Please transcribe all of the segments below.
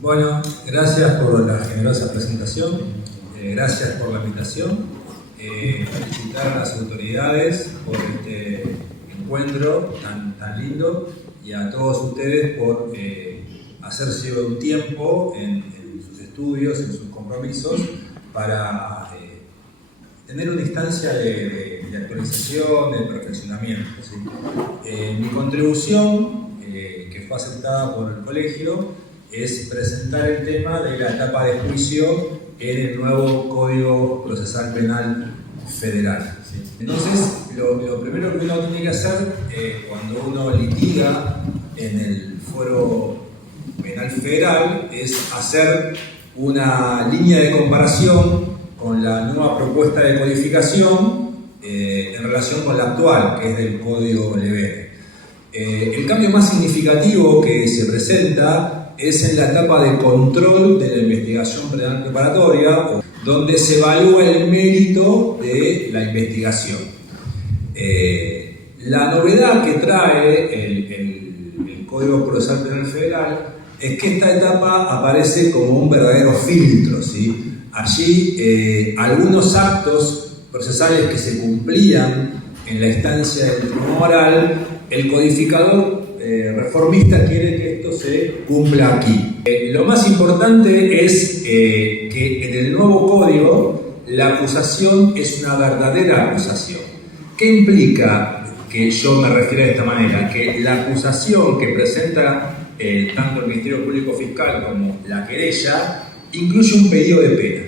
Bueno, gracias por la generosa presentación, gracias por la invitación, felicitar a las autoridades por este encuentro tan lindo y a todos ustedes por hacerse un tiempo en sus estudios, en sus compromisos, para tener una instancia de actualización, de perfeccionamiento, ¿sí? Mi contribución, que fue aceptada por el colegio, es presentar el tema de la etapa de juicio en el nuevo Código Procesal Penal Federal, ¿sí? Entonces, lo primero que uno tiene que hacer cuando uno litiga en el Foro Penal Federal es hacer una línea de comparación con la nueva propuesta de codificación en relación con la actual, que es del Código Levene. El cambio más significativo que se presenta es en la etapa de control de la investigación penal preparatoria, donde se evalúa el mérito de la investigación. La novedad que trae el Código Procesal Penal Federal es que esta etapa aparece como un verdadero filtro, ¿sí? Allí algunos actos procesales que se cumplían en la instancia del tribunal oral, el codificador reformista quiere que esto se cumpla aquí. Lo más importante es que en el nuevo código la acusación es una verdadera acusación. ¿Qué implica que yo me refiero de esta manera? Que la acusación que presenta tanto el Ministerio Público Fiscal como la querella incluye un pedido de pena.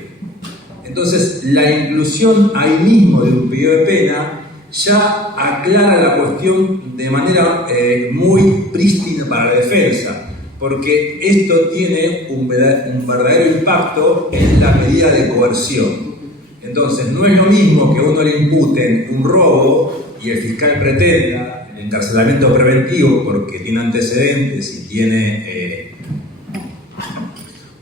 Entonces, la inclusión ahí mismo de un pedido de pena ya aclara la cuestión de manera muy prístina para la defensa, porque esto tiene un verdadero impacto en la medida de coerción. Entonces, no es lo mismo que a uno le imputen un robo y el fiscal pretenda el encarcelamiento preventivo porque tiene antecedentes y tiene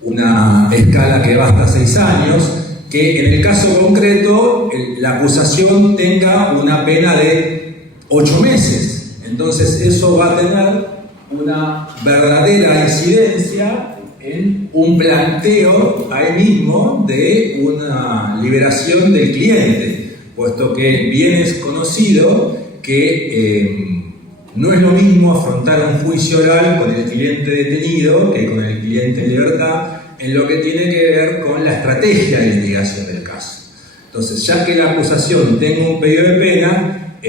una escala que va hasta 6 años, que en el caso concreto la acusación tenga una pena de 8 meses. Entonces eso va a tener una verdadera incidencia en un planteo ahí mismo de una liberación del cliente, puesto que bien es conocido que no es lo mismo afrontar un juicio oral con el cliente detenido que con el cliente en libertad, en lo que tiene que ver con la estrategia de litigación del caso. Entonces, ya que la acusación tenga un pedido de pena,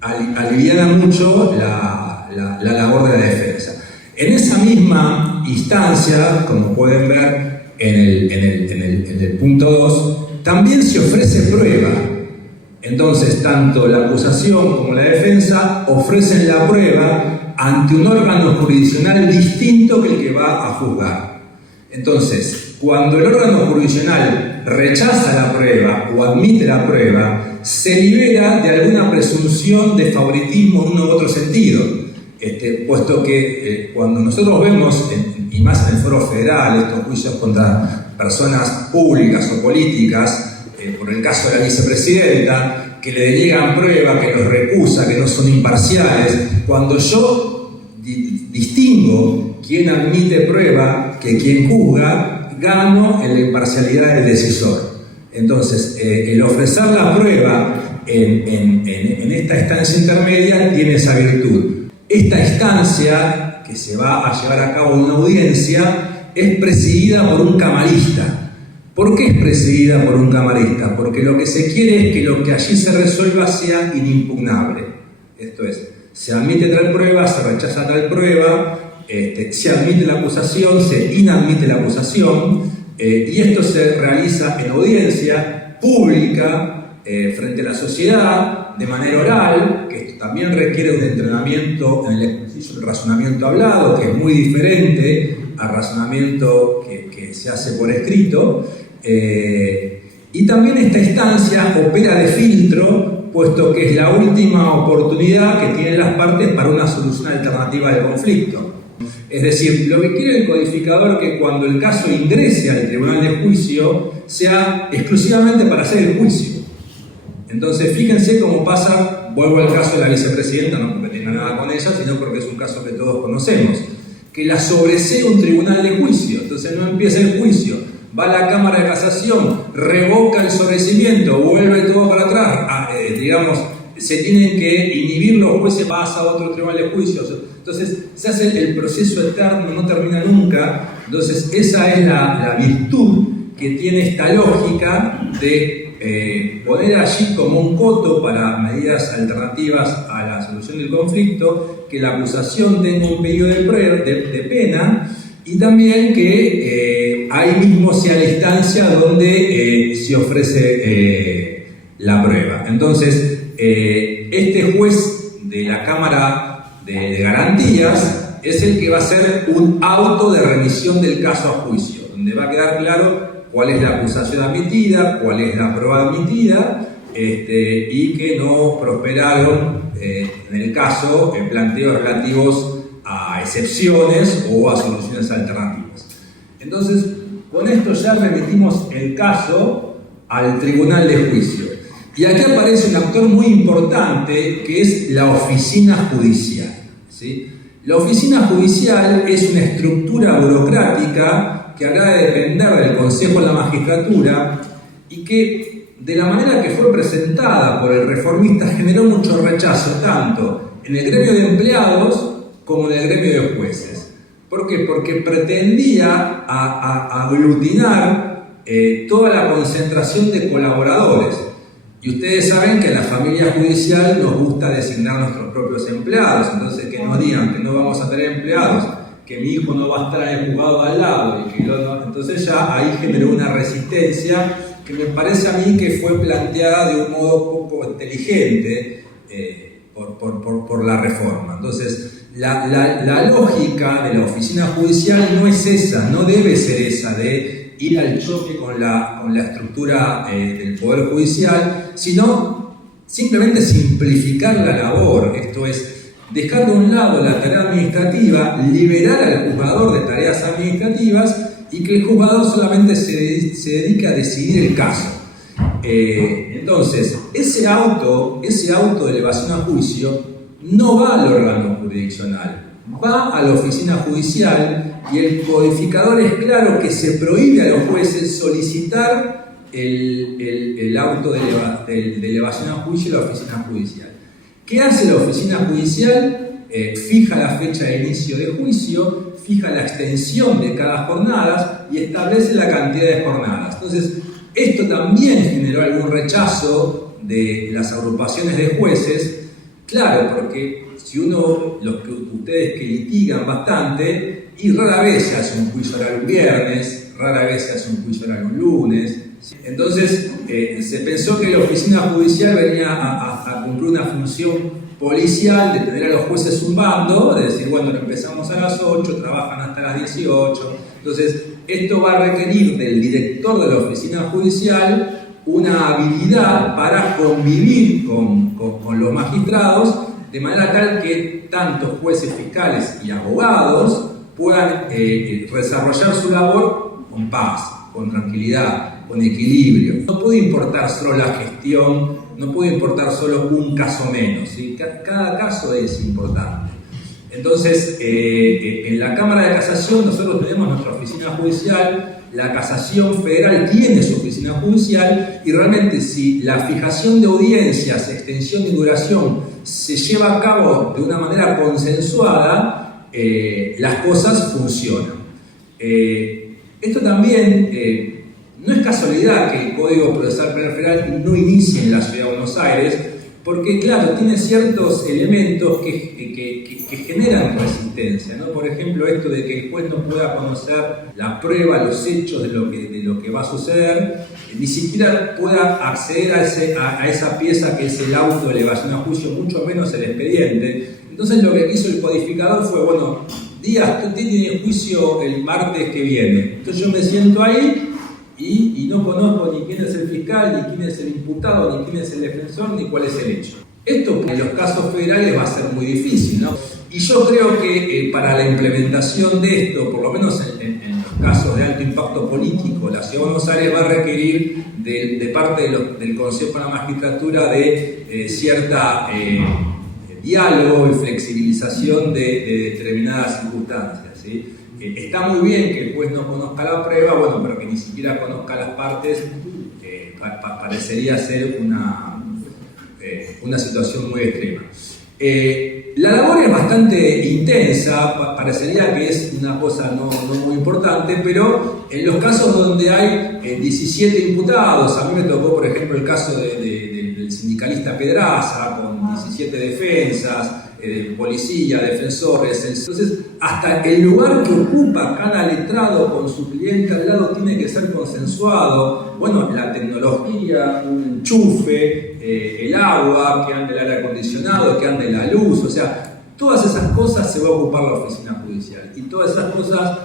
aliviana mucho la labor de la defensa. En esa misma instancia, como pueden ver en el punto 2, también se ofrece prueba. Entonces, tanto la acusación como la defensa ofrecen la prueba ante un órgano jurisdiccional distinto que el que va a juzgar. Entonces, cuando el órgano jurisdiccional rechaza la prueba o admite la prueba, se libera de alguna presunción de favoritismo en uno u otro sentido, puesto que cuando nosotros vemos, y más en el Foro Federal, estos juicios contra personas públicas o políticas, por el caso de la vicepresidenta, que le deniegan prueba, que los recusa, que no son imparciales, cuando yo distingo quién admite prueba que quien juzga, gano en la imparcialidad del decisor. Entonces, el ofrecer la prueba en esta instancia intermedia tiene esa virtud. Esta instancia, que se va a llevar a cabo en una audiencia, es presidida por un camarista. ¿Por qué es presidida por un camarista? Porque lo que se quiere es que lo que allí se resuelva sea inimpugnable. Esto es, se admite tal prueba, se rechaza tal prueba, se admite la acusación, se inadmite la acusación, y esto se realiza en audiencia pública frente a la sociedad, de manera oral, que esto también requiere un entrenamiento en el ejercicio del razonamiento hablado, que es muy diferente al razonamiento que se hace por escrito. Y también esta instancia opera de filtro, puesto que es la última oportunidad que tienen las partes para una solución alternativa del conflicto. Es decir, lo que quiere el codificador es que cuando el caso ingrese al tribunal de juicio sea exclusivamente para hacer el juicio. Entonces, fíjense cómo pasa, vuelvo al caso de la vicepresidenta, no porque tenga nada con ella, sino porque es un caso que todos conocemos, que la sobresee un tribunal de juicio. Entonces no empieza el juicio, va a la Cámara de Casación, revoca el sobreseimiento, vuelve todo para atrás, digamos, se tienen que inhibir los jueces, pasa a otro tribunal de juicio. Entonces se hace el proceso eterno, no termina nunca. Entonces esa es la virtud que tiene esta lógica de poner allí como un coto para medidas alternativas a la solución del conflicto, que la acusación tenga un pedido de pena, y también que ahí mismo sea la instancia donde se ofrece la prueba. Entonces, este juez de la Cámara de Garantías es el que va a hacer un auto de remisión del caso a juicio, donde va a quedar claro cuál es la acusación admitida, cuál es la prueba admitida, y que no prosperaron en el caso planteos relativos a excepciones o a soluciones alternativas. Entonces, con esto ya remitimos el caso al tribunal de juicio. Y aquí aparece un actor muy importante, que es la oficina judicial, ¿sí? La oficina judicial es una estructura burocrática que habrá de depender del Consejo de la Magistratura y que, de la manera que fue presentada por el reformista, generó mucho rechazo, tanto en el gremio de empleados como en el gremio de jueces. ¿Por qué? Porque pretendía aglutinar toda la concentración de colaboradores. Y ustedes saben que en la familia judicial nos gusta designar nuestros propios empleados, entonces que nos digan que no vamos a tener empleados, que mi hijo no va a estar en el juzgado al lado, y que entonces ya ahí generó una resistencia que me parece a mí que fue planteada de un modo poco inteligente por la reforma. Entonces, la lógica de la oficina judicial no es esa, no debe ser esa de ir al choque con la estructura del Poder Judicial, sino simplemente simplificar la labor, esto es, dejar de un lado la tarea administrativa, liberar al juzgador de tareas administrativas y que el juzgador solamente se dedique a decidir el caso. Entonces, ese auto de elevación a juicio no va al órgano jurisdiccional, va a la oficina judicial, y el codificador es claro que se prohíbe a los jueces solicitar el auto de elevación a juicio de la oficina judicial. ¿Qué hace la oficina judicial? Fija la fecha de inicio de juicio, fija la extensión de cada jornada y establece la cantidad de jornadas. Entonces, esto también generó algún rechazo de las agrupaciones de jueces, claro, porque si ustedes que litigan bastante, y rara vez se hace un juicio oral un viernes, rara vez se hace un juicio oral un lunes. Entonces se pensó que la oficina judicial venía a cumplir una función policial de tener a los jueces zumbando, de decir, bueno, empezamos a las 8, trabajan hasta las 18. Entonces, esto va a requerir del director de la oficina judicial una habilidad para convivir con los magistrados, de manera tal que tanto jueces, fiscales y abogados puedan desarrollar su labor con paz, con tranquilidad, con equilibrio. No puede importar solo la gestión, no puede importar solo un caso menos, ¿sí? Cada caso es importante. Entonces, en la Cámara de Casación nosotros tenemos nuestra oficina judicial, la Casación Federal tiene su oficina judicial, y realmente si la fijación de audiencias, extensión y duración se lleva a cabo de una manera consensuada, las cosas funcionan. Esto también no es casualidad que el Código Procesal Penal Federal no inicie en la Ciudad de Buenos Aires, porque claro, tiene ciertos elementos que generan resistencia, ¿no? Por ejemplo, esto de que el juez no pueda conocer la prueba, los hechos de lo que va a suceder, ni siquiera pueda acceder a esa pieza que es el auto de elevación a juicio, mucho menos el expediente. Entonces lo que hizo el codificador fue, bueno, Díaz, usted tiene juicio el martes que viene. Entonces yo me siento ahí y no conozco ni quién es el fiscal, ni quién es el imputado, ni quién es el defensor, ni cuál es el hecho. Esto en los casos federales va a ser muy difícil, ¿no? Y yo creo que para la implementación de esto, por lo menos en los casos de alto impacto político, la Ciudad de Buenos Aires va a requerir de parte del Consejo de la Magistratura de cierta diálogo y flexibilización de determinadas circunstancias. ¿sí? Está muy bien que el juez no conozca la prueba, bueno, pero que ni siquiera conozca las partes, parecería ser una situación muy extrema. La labor es bastante intensa, parecería que es una cosa no muy importante, pero en los casos donde hay 17 imputados, a mí me tocó, por ejemplo, el caso del sindicalista Pedraza, con 17 defensas, policía, defensores, entonces hasta el lugar que ocupa cada letrado con su cliente al lado tiene que ser consensuado. Bueno, la tecnología, un enchufe, el agua, que ande el aire acondicionado, que ande la luz, o sea, todas esas cosas se va a ocupar la oficina judicial y todas esas cosas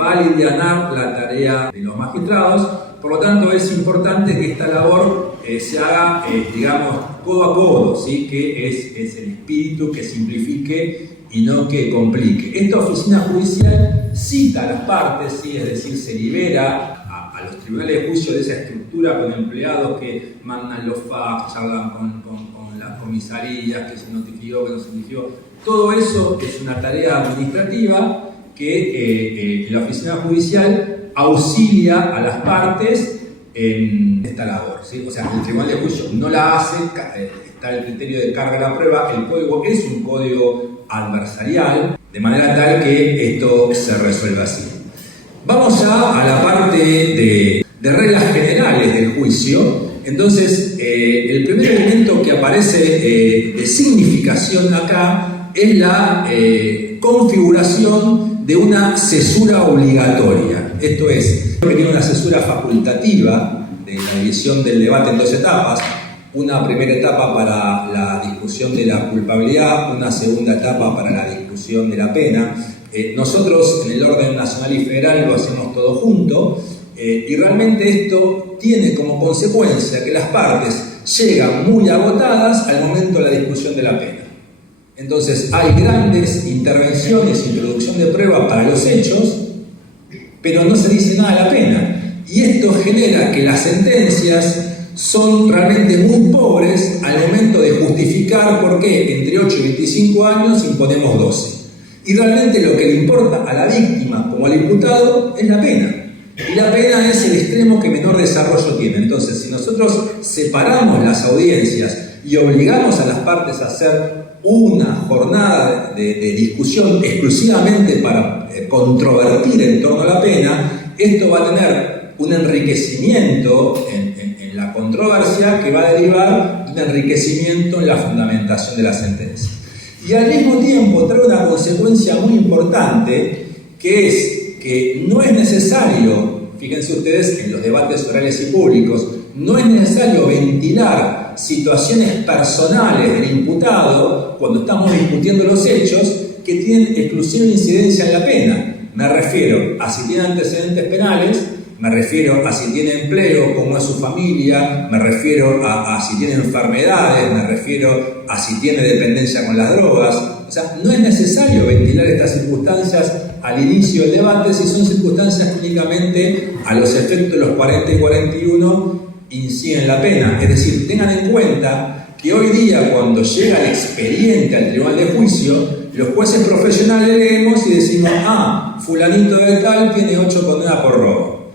va a alivianar la tarea de los magistrados. Por lo tanto, es importante que esta labor se haga, digamos, codo a codo, ¿sí? Que es el espíritu que simplifique y no que complique. Esta oficina judicial cita a las partes, ¿sí? Es decir, se libera a los tribunales de juicio de esa estructura con empleados que mandan los fax, charlan con las comisarías, que se notificó, que no se notificó. Todo eso es una tarea administrativa que la oficina judicial auxilia a las partes en esta labor, ¿sí? O sea, el tribunal de juicio no la hace, está el criterio de carga de la prueba, el código es un código adversarial, de manera tal que esto se resuelva así. Vamos ya a la parte de reglas generales del juicio. Entonces, el primer elemento que aparece de significación acá es la configuración de una cesura obligatoria. Esto es, que tiene una cesura facultativa de la división del debate en dos etapas. Una primera etapa para la discusión de la culpabilidad, una segunda etapa para la discusión de la pena. Nosotros en el orden nacional y federal lo hacemos todo junto y realmente esto tiene como consecuencia que las partes llegan muy agotadas al momento de la discusión de la pena. Entonces hay grandes intervenciones, introducción de prueba para los hechos, pero no se dice nada de la pena. Y esto genera que las sentencias son realmente muy pobres al momento de justificar por qué entre 8 y 25 años imponemos 12. Y realmente lo que le importa a la víctima como al imputado es la pena. Y la pena es el extremo que menor desarrollo tiene. Entonces, si nosotros separamos las audiencias y obligamos a las partes a hacer una jornada de discusión exclusivamente para controvertir en torno a la pena, esto va a tener un enriquecimiento en la controversia que va a derivar de un enriquecimiento en la fundamentación de la sentencia. Y al mismo tiempo trae una consecuencia muy importante, que es que no es necesario, fíjense ustedes en los debates orales y públicos, no es necesario ventilar situaciones personales del imputado cuando estamos discutiendo los hechos que tienen exclusiva incidencia en la pena. Me refiero a si tiene antecedentes penales, me refiero a si tiene empleo, cómo es su familia, me refiero a si tiene enfermedades, me refiero a si tiene dependencia con las drogas. O sea, no es necesario ventilar estas circunstancias al inicio del debate si son circunstancias que únicamente a los efectos de los 40 y 41 inciden la pena. Es decir, tengan en cuenta que hoy día cuando llega el expediente al tribunal de juicio, los jueces profesionales leemos y decimos, fulanito de tal tiene 8 condenas por robo.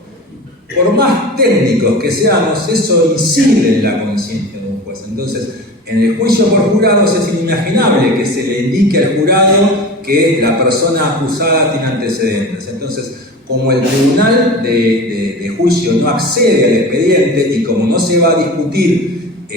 Por más técnicos que seamos, eso incide en la conciencia de un juez. Entonces, en el juicio por jurados es inimaginable que se le indique al jurado que la persona acusada tiene antecedentes. Entonces, como el tribunal de juicio no accede al expediente y como no se va a discutir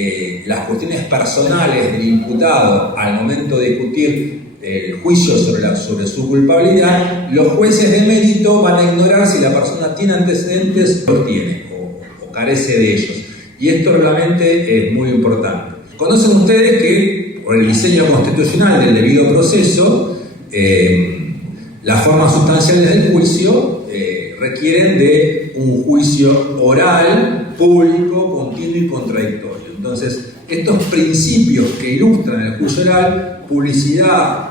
las cuestiones personales del imputado al momento de discutir el juicio sobre su culpabilidad, los jueces de mérito van a ignorar si la persona tiene antecedentes o los tiene, o carece de ellos. Y esto realmente es muy importante. Conocen ustedes que por el diseño constitucional del debido proceso, las formas sustanciales del juicio requieren de un juicio oral, público, continuo y contradictorio. Entonces, estos principios que ilustran el juicio oral, publicidad,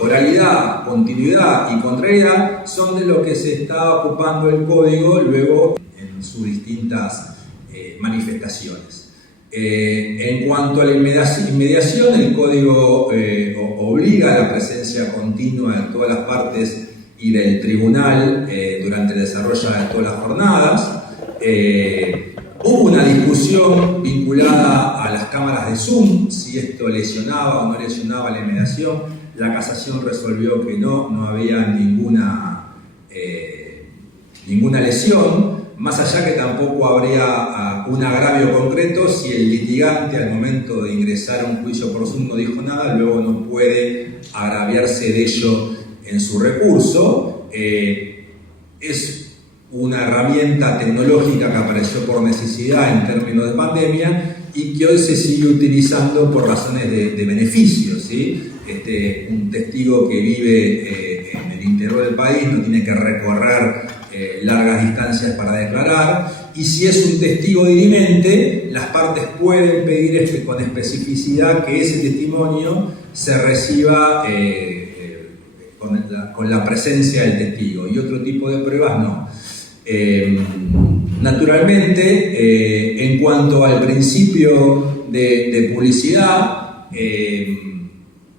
oralidad, continuidad y contrariedad, son de lo que se está ocupando el código luego en sus distintas manifestaciones. En cuanto a la inmediación, el código obliga a la presencia continua de todas las partes y del tribunal durante el desarrollo de todas las jornadas. Hubo una discusión vinculada a las cámaras de Zoom, si esto lesionaba o no lesionaba la inmediación. La casación resolvió que no había ninguna lesión, más allá que tampoco habría un agravio concreto si el litigante al momento de ingresar a un juicio por Zoom no dijo nada, luego no puede agraviarse de ello en su recurso. Es una herramienta tecnológica que apareció por necesidad en términos de pandemia y que hoy se sigue utilizando por razones de beneficio, ¿sí? Un testigo que vive en el interior del país no tiene que recorrer largas distancias para declarar, y si es un testigo dirimente, las partes pueden pedir con especificidad que ese testimonio se reciba con la presencia del testigo, y otro tipo de pruebas no. Naturalmente, en cuanto al principio de publicidad,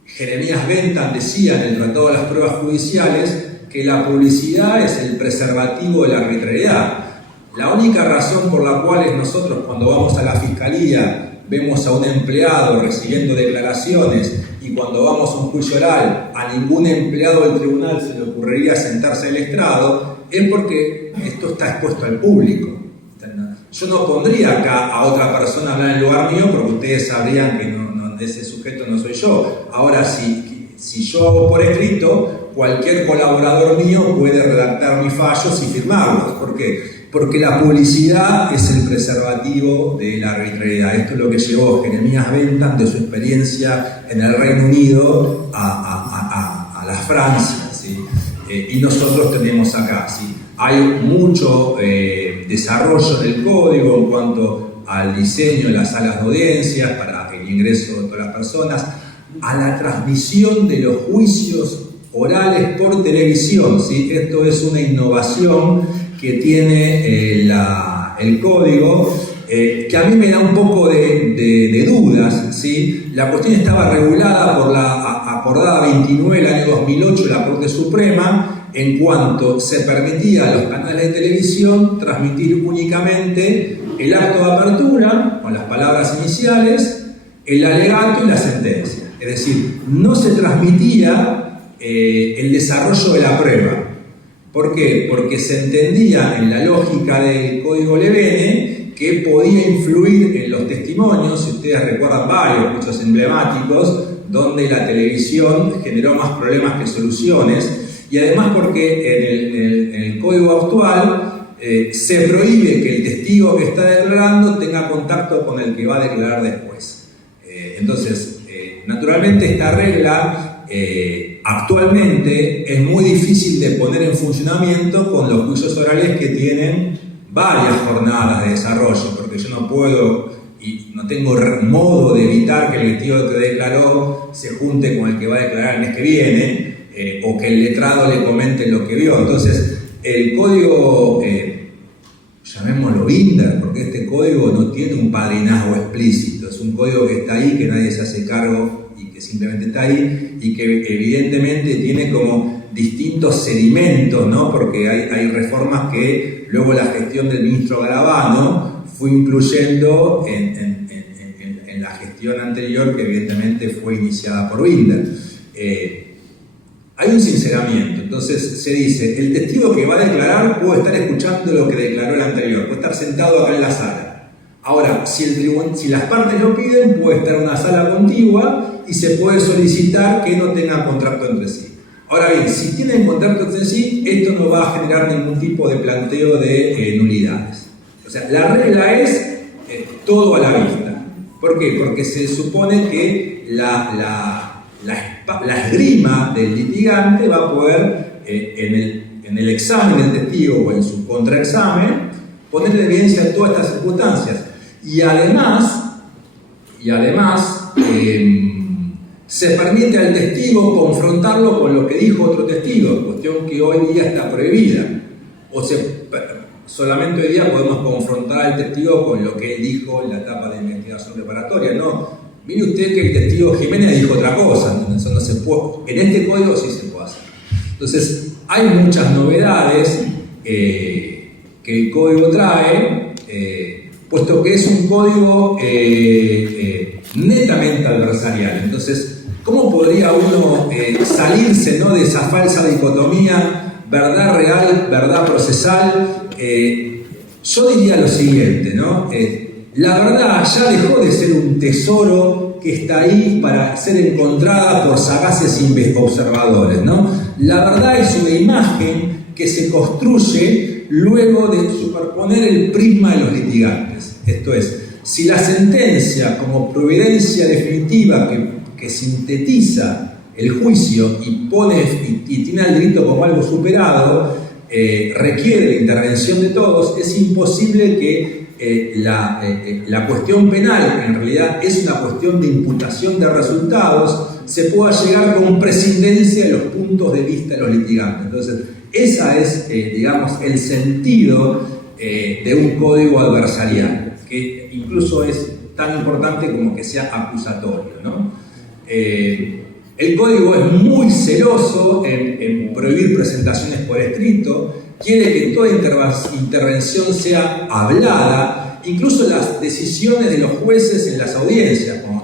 Jeremías Bentham decía en el Tratado de las Pruebas Judiciales que la publicidad es el preservativo de la arbitrariedad. La única razón por la cual nosotros, cuando vamos a la fiscalía, vemos a un empleado recibiendo declaraciones, y cuando vamos a un juicio oral a ningún empleado del tribunal se le ocurriría sentarse en el estrado, es porque esto está expuesto al público. Yo no pondría acá a otra persona a hablar en lugar mío porque ustedes sabrían que ese sujeto no soy yo. Ahora, si yo hago por escrito, cualquier colaborador mío puede redactar mis fallos y firmarlos. ¿Por qué? Porque la publicidad es el preservativo de la arbitrariedad. Esto es lo que llevó Jeremías Bentham de su experiencia en el Reino Unido a la Francia, ¿sí? Y nosotros tenemos acá, ¿sí? Hay mucho desarrollo del código en cuanto al diseño de las salas de audiencias para el ingreso de todas las personas, a la transmisión de los juicios orales por televisión, ¿sí? Esto es una innovación que tiene el código, que a mí me da un poco de dudas, ¿sí? La cuestión estaba regulada por la acordada 29 del año 2008 de la Corte Suprema, en cuanto se permitía a los canales de televisión transmitir únicamente el acto de apertura, con las palabras iniciales, el alegato y la sentencia. Es decir, no se transmitía el desarrollo de la prueba. ¿Por qué? Porque se entendía en la lógica del Código Levene que podía influir en los testimonios. Si ustedes recuerdan varios, muchos emblemáticos, donde la televisión generó más problemas que soluciones, y además porque en el Código actual se prohíbe que el testigo que está declarando tenga contacto con el que va a declarar después. Entonces, naturalmente esta regla actualmente es muy difícil de poner en funcionamiento con los juicios orales que tienen varias jornadas de desarrollo, porque yo no puedo y no tengo modo de evitar que el testigo que declaró se junte con el que va a declarar el mes que viene, o que el letrado le comente lo que vio. Entonces, el código, llamémoslo Binder, porque este código no tiene un padrinazgo explícito, es un código que está ahí, que nadie se hace cargo y que simplemente está ahí, y que evidentemente tiene como distintos sedimentos, ¿no? Porque hay reformas que luego la gestión del ministro Garabano fue incluyendo en la gestión anterior, que evidentemente fue iniciada por Binder. Hay un sinceramiento, entonces se dice, el testigo que va a declarar puede estar escuchando lo que declaró el anterior, puede estar sentado acá en la sala. Ahora, si las partes lo piden, puede estar en una sala contigua y se puede solicitar que no tengan contrato entre sí. Ahora bien, si tienen contrato entre sí, esto no va a generar ningún tipo de planteo de nulidades. O sea, la regla es todo a la vista. ¿Por qué? Porque se supone que la esgrima del litigante va a poder, en el examen del testigo o en su contraexamen, poner en evidencia todas estas circunstancias. Y además se permite al testigo confrontarlo con lo que dijo otro testigo, cuestión que hoy día está prohibida. Solamente hoy día podemos confrontar al testigo con lo que él dijo en la etapa de investigación preparatoria. No, mire usted que el testigo Jiménez dijo otra cosa, eso no se puede. En este código sí se puede hacer. Entonces, hay muchas novedades que el código trae, puesto que es un código netamente adversarial. Entonces, ¿cómo podría uno salirse, ¿no?, de esa falsa dicotomía verdad real, verdad procesal? Yo diría lo siguiente, ¿no? La verdad ya dejó de ser un tesoro que está ahí para ser encontrada por sagaces observadores, ¿no? La verdad es una imagen que se construye luego de superponer el prisma de los litigantes. Esto es, si la sentencia como providencia definitiva que sintetiza el juicio y tiene al delito como algo superado, requiere la intervención de todos, es imposible que la cuestión penal, que en realidad es una cuestión de imputación de resultados, se pueda llegar con prescindencia de los puntos de vista de los litigantes. Entonces, esa es, digamos, el sentido de un código adversarial, que incluso es tan importante como que sea acusatorio, ¿no? El código es muy celoso en prohibir presentaciones por escrito, quiere que toda intervención sea hablada, incluso las decisiones de los jueces en las audiencias, cuando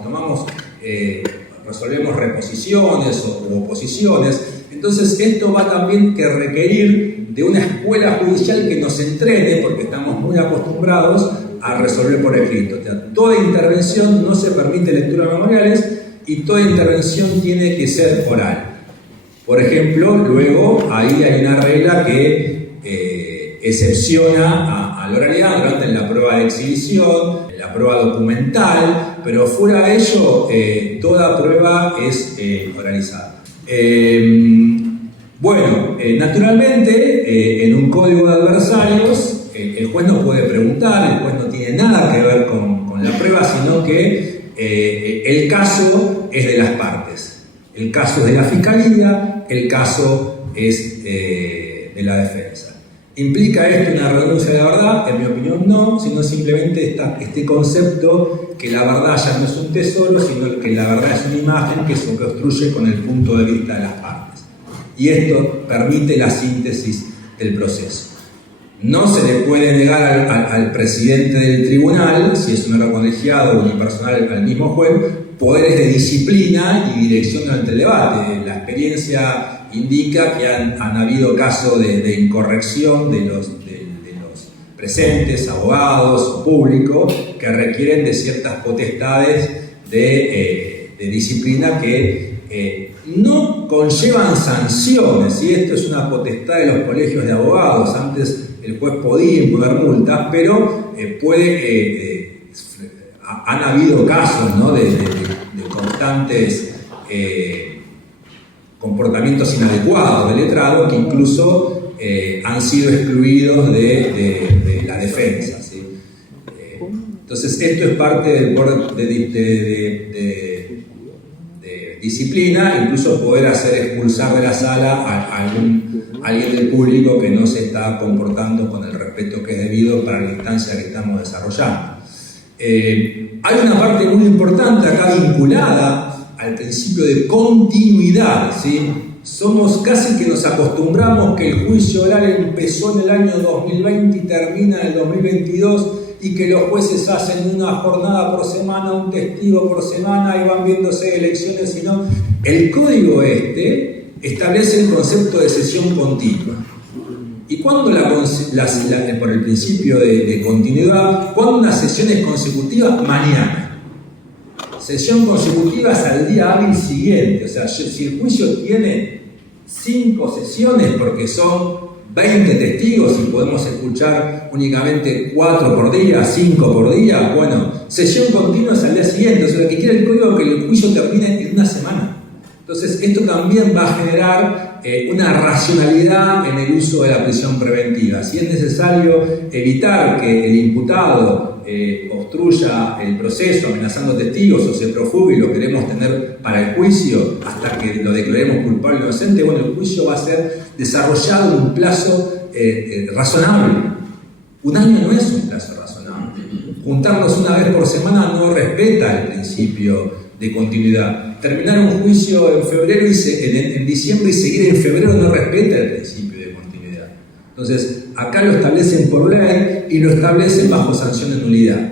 resolvemos reposiciones o oposiciones. Entonces esto va también que requerir de una escuela judicial que nos entrene, porque estamos muy acostumbrados a resolver por escrito. O sea, toda intervención no se permite lectura de memoriales y toda intervención tiene que ser oral. Por ejemplo, luego ahí hay una regla que excepciona a la oralidad durante la prueba de exhibición, la prueba documental, pero fuera de ello, toda prueba es oralizada. Naturalmente, en un código de adversarios, el juez no puede preguntar, el juez no tiene nada que ver con la prueba, sino que el caso es de las partes. El caso es de la fiscalía, el caso es de la defensa. ¿Implica esto una renuncia a la verdad? En mi opinión no, sino simplemente este concepto que la verdad ya no es un tesoro, sino que la verdad es una imagen que se construye con el punto de vista de las partes. Y esto permite la síntesis del proceso. No se le puede negar al presidente del tribunal, si es un órgano colegiado o unipersonal al mismo juez, poderes de disciplina y dirección durante el debate. La experiencia indica que han habido casos de incorrección de los presentes, abogados o público, que requieren de ciertas potestades de disciplina que no conllevan sanciones. Y esto es una potestad de los colegios de abogados. Antes el juez podía imponer multas, pero han habido casos, ¿no?, de constantes comportamientos inadecuados del letrado que incluso han sido excluidos de la defensa, ¿sí? Entonces esto es parte del de disciplina, incluso poder hacer expulsar de la sala a alguien del público que no se está comportando con el respeto que es debido para la instancia que estamos desarrollando. Hay una parte muy importante acá vinculada al principio de continuidad, ¿sí? Somos casi que nos acostumbramos que el juicio oral empezó en el año 2020 y termina en el 2022 y que los jueces hacen una jornada por semana, un testigo por semana y van viéndose elecciones, sino el código establece el concepto de sesión continua. ¿Y cuándo por el principio de continuidad, cuándo una sesión es consecutiva? Mañana. Sesión consecutiva es al día hábil siguiente. O sea, si el juicio tiene 5 sesiones porque son 20 testigos y podemos escuchar únicamente 4 por día, 5 por día, bueno, sesión continua es al día siguiente. O sea, lo que quiere el código es que el juicio termine en una semana. Entonces, esto también va a generar una racionalidad en el uso de la prisión preventiva. Si es necesario evitar que el imputado obstruya el proceso amenazando testigos o se profugue y lo queremos tener para el juicio hasta que lo declaremos culpable o inocente, bueno, el juicio va a ser desarrollado en un plazo razonable. Un año no es un plazo razonable. juntarnos una vez por semana no respeta el principio de continuidad. Terminar un juicio en febrero en diciembre y seguir en febrero no respeta el principio de continuidad. Entonces, acá lo establecen por ley y lo establecen bajo sanción de nulidad.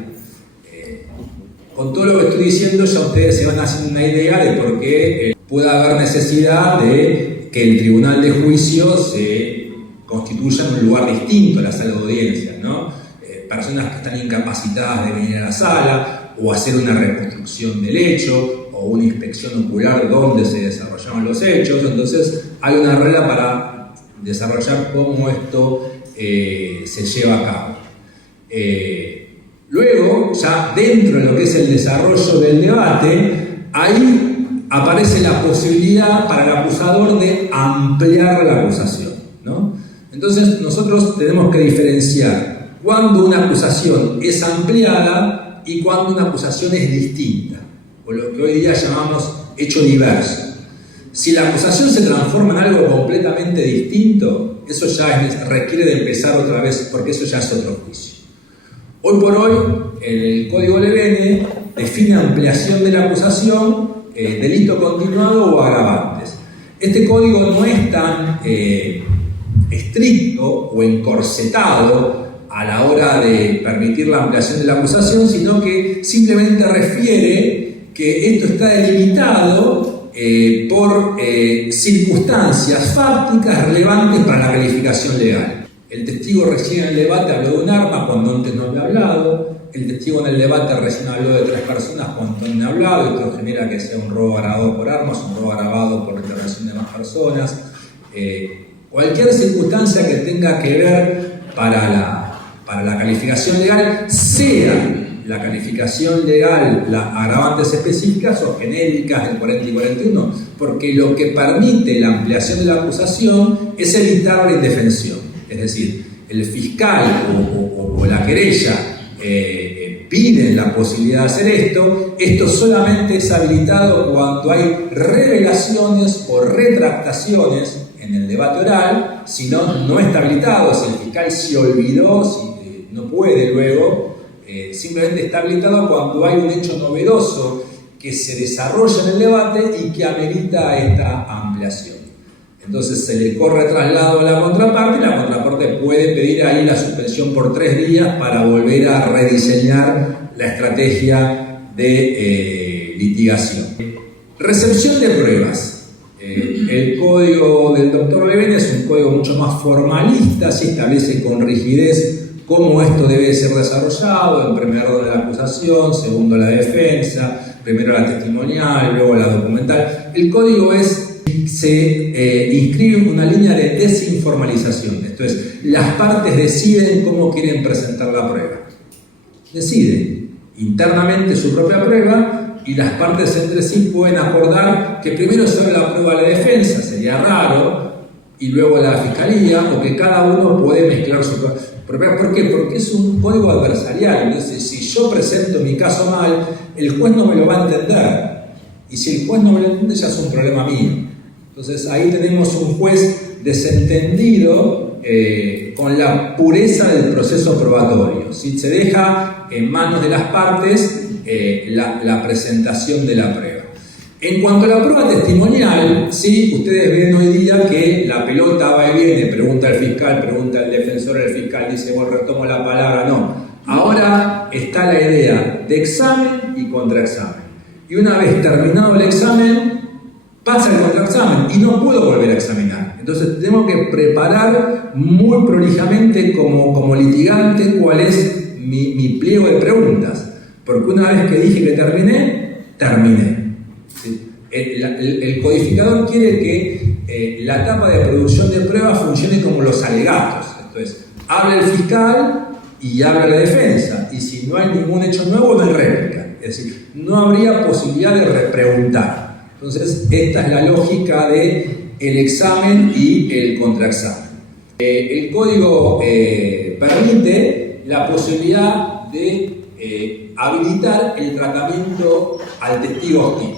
Con todo lo que estoy diciendo, ya ustedes se van haciendo una idea de por qué pueda haber necesidad de que el tribunal de juicio se constituya en un lugar distinto a la sala de audiencia, ¿no? Personas que están incapacitadas de venir a la sala, o hacer una reconstrucción del hecho, o una inspección ocular donde se desarrollaron los hechos. Entonces, hay una regla para desarrollar cómo esto se lleva a cabo. Luego, ya dentro de lo que es el desarrollo del debate, ahí aparece la posibilidad para el acusador de ampliar la acusación, ¿no? Entonces, nosotros tenemos que diferenciar cuando una acusación es ampliada y cuando una acusación es distinta, o lo que hoy día llamamos hecho diverso. Si la acusación se transforma en algo completamente distinto, eso ya requiere de empezar otra vez, porque eso ya es otro juicio. Hoy por hoy, el Código Levene define ampliación de la acusación, delito continuado o agravantes. Este código no es tan estricto o encorsetado a la hora de permitir la ampliación de la acusación, sino que simplemente refiere que esto está delimitado por circunstancias fácticas relevantes para la calificación legal. El testigo recién en el debate habló de un arma cuando antes no había hablado. El testigo en el debate recién habló de 3 personas cuando antes no había hablado. Esto genera que sea un robo agravado por armas, un robo agravado por la intervención de más personas. Cualquier circunstancia que tenga que ver para la calificación legal, sea la calificación legal, las agravantes específicas o genéricas del 40 y 41, porque lo que permite la ampliación de la acusación es evitar la indefensión. Es decir, el fiscal o la querella piden la posibilidad de hacer esto solamente es habilitado cuando hay revelaciones o retractaciones en el debate oral. Si no está habilitado, si el fiscal se olvidó, si no puede luego, simplemente está habilitado cuando hay un hecho novedoso que se desarrolla en el debate y que amerita esta ampliación. Entonces se le corre traslado a la contraparte y la contraparte puede pedir ahí la suspensión por 3 días para volver a rediseñar la estrategia de litigación. Recepción de pruebas. El código del doctor Levene es un código mucho más formalista, se establece con rigidez cómo esto debe ser desarrollado, en primer orden la acusación, segundo la defensa, primero la testimonial, luego la documental. El código se inscribe en una línea de desinformalización, esto es, las partes deciden cómo quieren presentar la prueba. Deciden internamente su propia prueba y las partes entre sí pueden acordar que primero se haga la prueba a la defensa, sería raro, y luego a la fiscalía, o que cada uno puede mezclar su prueba. ¿Por qué? Porque es un código adversarial. Entonces, si yo presento mi caso mal, el juez no me lo va a entender. Y si el juez no me lo entiende, ya es un problema mío. Entonces, ahí tenemos un juez desentendido con la pureza del proceso probatorio. Si se deja en manos de las partes la presentación de la prueba. En cuanto a la prueba testimonial, sí, ustedes ven hoy día que la pelota va y viene, pregunta el fiscal, pregunta el defensor, el fiscal dice, bueno, retomo la palabra, no. Ahora está la idea de examen y contraexamen. Y una vez terminado el examen, pasa el contraexamen y no puedo volver a examinar. Entonces tenemos que preparar muy prolijamente como litigante cuál es mi pliego de preguntas. Porque una vez que dije que terminé. ¿Sí? El codificador quiere que la etapa de producción de pruebas funcione como los alegatos. Entonces, habla el fiscal y habla la defensa. Y si no hay ningún hecho nuevo, no hay réplica. Es decir, no habría posibilidad de repreguntar. Entonces, esta es la lógica del examen y el contraexamen. El código permite la posibilidad de habilitar el tratamiento al testigo hostil.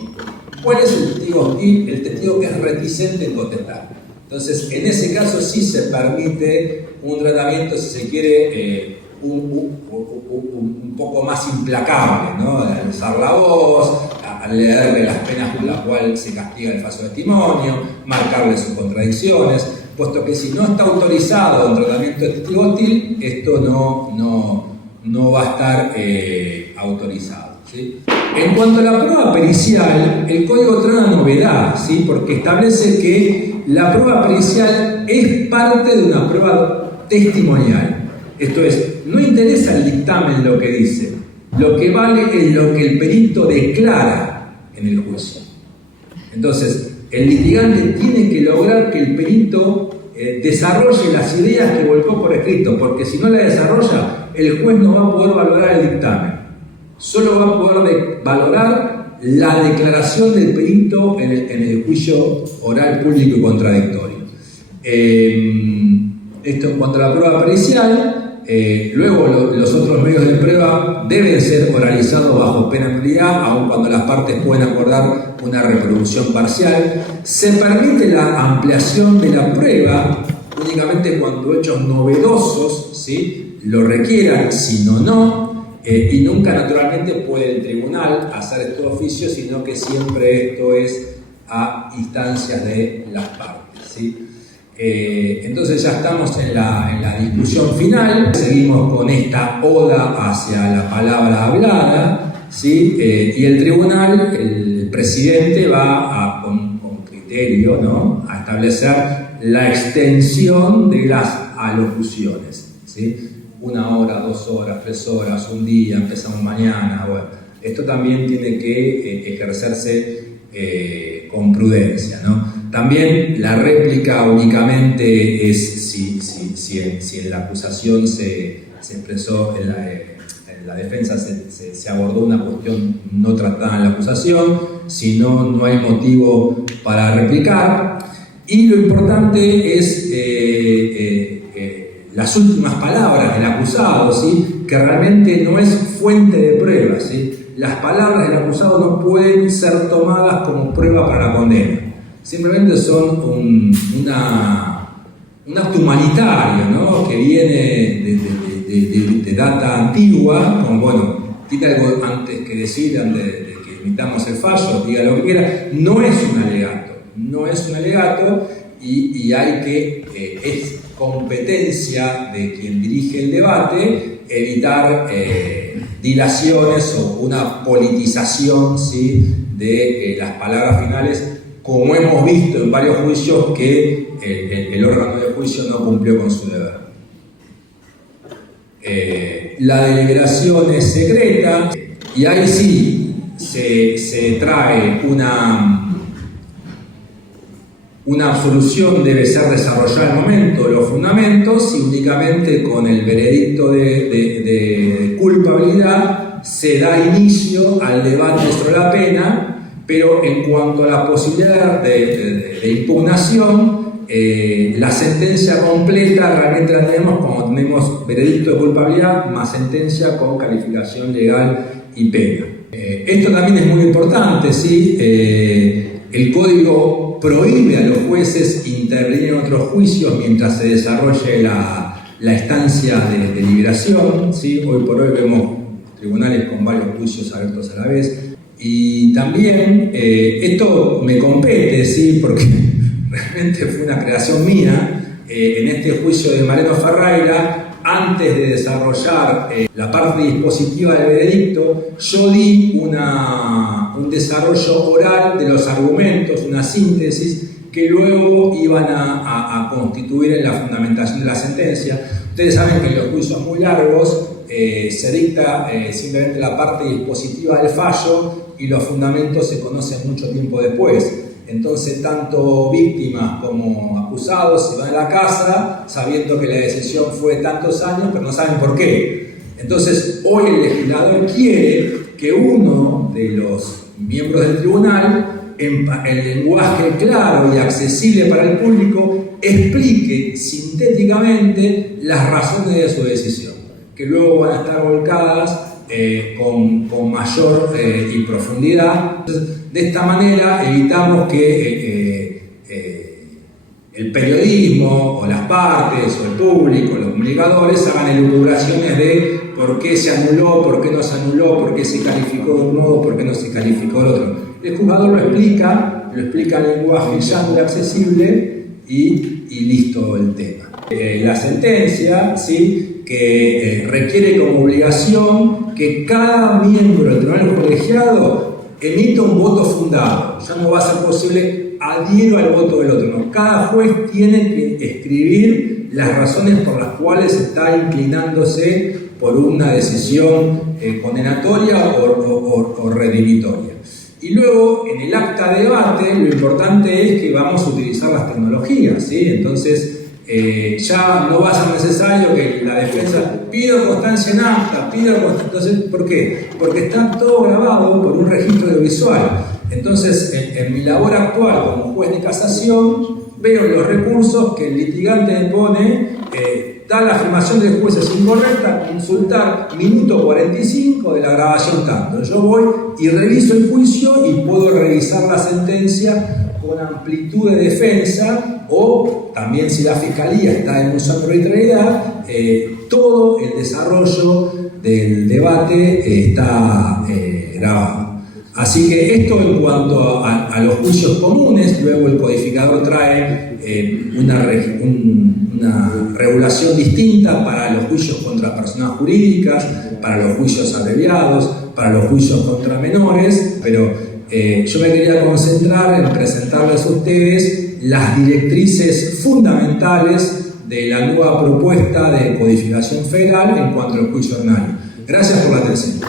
¿Cuál es el testigo hostil? El testigo que es reticente en contestar. Entonces, en ese caso sí se permite un tratamiento, si se quiere, un poco más implacable, ¿no? Al alzar la voz, a leerle las penas por las cuales se castiga el falso testimonio, marcarle sus contradicciones, puesto que si no está autorizado un tratamiento de testigo hostil, esto no va a estar autorizado, ¿sí? En cuanto a la prueba pericial, el código trae una novedad, ¿sí? Porque establece que la prueba pericial es parte de una prueba testimonial. Esto es, no interesa el dictamen lo que dice, lo que vale es lo que el perito declara en el juicio. Entonces, el litigante tiene que lograr que el perito desarrolle las ideas que volcó por escrito, porque si no la desarrolla, el juez no va a poder valorar el dictamen. Solo va a poder valorar la declaración del perito en el juicio oral, público y contradictorio. Esto en cuanto a la prueba pericial. Luego los otros medios de prueba deben ser oralizados bajo pena de nulidad, aun cuando las partes pueden acordar una reproducción parcial. Se permite la ampliación de la prueba únicamente cuando hechos novedosos, ¿sí?, lo requieran, si no. Y nunca naturalmente puede el tribunal hacer este oficio, sino que siempre esto es a instancias de las partes, ¿sí? Entonces ya estamos en la discusión final, seguimos con esta oda hacia la palabra hablada, ¿sí? Y el tribunal, el presidente va con criterio, ¿no?, a establecer la extensión de las alocuciones, ¿sí? 1 hora, 2 horas, 3 horas, un día, empezamos mañana. Bueno, esto también tiene que ejercerse con prudencia, ¿no? También la réplica únicamente es si en la acusación se expresó, en la defensa se abordó una cuestión no tratada en la acusación, si no hay motivo para replicar. Y lo importante es las últimas palabras del acusado, ¿sí?, que realmente no es fuente de prueba, ¿sí? Las palabras del acusado no pueden ser tomadas como prueba para la condena. Simplemente son un acto humanitario, ¿no?, que viene de data antigua, como, bueno, tiene algo antes que decir, antes de que emitamos el fallo, diga lo que quiera. No es un alegato, y hay que, es competencia de quien dirige el debate, evitar dilaciones o una politización, ¿sí?, de las palabras finales, como hemos visto en varios juicios que el órgano de juicio no cumplió con su deber. La deliberación es secreta, y ahí sí se trae una absolución, debe ser desarrollada al momento de los fundamentos, y únicamente con el veredicto de culpabilidad se da inicio al debate sobre la pena. Pero en cuanto a la posibilidad de impugnación, la sentencia completa realmente la tenemos cuando tenemos veredicto de culpabilidad más sentencia con calificación legal y pena. Esto también es muy importante, ¿sí? El código prohíbe a los jueces intervenir en otros juicios mientras se desarrolle la estancia de deliberación, ¿sí? Hoy por hoy vemos tribunales con varios juicios abiertos a la vez. Y también esto me compete, ¿sí?, porque realmente fue una creación mía. En este juicio de Mariano Ferreira, antes de desarrollar la parte dispositiva del veredicto, yo di un desarrollo oral de los argumentos, una síntesis que luego iban a constituir en la fundamentación de la sentencia. Ustedes saben que en los juicios muy largos se dicta simplemente la parte dispositiva del fallo, y los fundamentos se conocen mucho tiempo después. Entonces, tanto víctimas como acusados se van a la casa sabiendo que la decisión fue de tantos años, pero no saben por qué. Entonces, hoy el legislador quiere que uno de los miembros del tribunal, en lenguaje claro y accesible para el público, explique sintéticamente las razones de su decisión, que luego van a estar volcadas con mayor y profundidad. Entonces, de esta manera evitamos que el periodismo, o las partes, o el público, los comunicadores, hagan elucubraciones de por qué se anuló, por qué no se anuló, por qué se calificó de un modo, por qué no se calificó de otro. El juzgador lo explica en lenguaje llano y accesible y listo el tema. La sentencia, ¿sí?, que requiere como obligación que cada miembro del tribunal colegiado emita un voto fundado. Ya no va a ser posible adhiero al voto del otro, no. Cada juez tiene que escribir las razones por las cuales está inclinándose por una decisión condenatoria o redimitoria. Y luego, en el acta de debate, lo importante es que vamos a utilizar las tecnologías, ¿sí? Entonces, ya no va a ser necesario que la defensa pido constancia en acta, entonces, ¿por qué? Porque está todo grabado por un registro audiovisual. Entonces, en mi labor actual como juez de casación, veo los recursos que el litigante me pone, da la afirmación del juez es incorrecta, consultar minuto 45 de la grabación tanto. Yo voy y reviso el juicio y puedo revisar la sentencia con amplitud de defensa, o también si la fiscalía está denunciando arbitrariedad, todo el desarrollo del debate está grabado. Así que esto en cuanto a los juicios comunes. Luego el codificador trae una regulación distinta para los juicios contra personas jurídicas, para los juicios abreviados, para los juicios contra menores, pero yo me quería concentrar en presentarles a ustedes las directrices fundamentales de la nueva propuesta de codificación federal en cuanto al juicio ordinario. Gracias por la atención.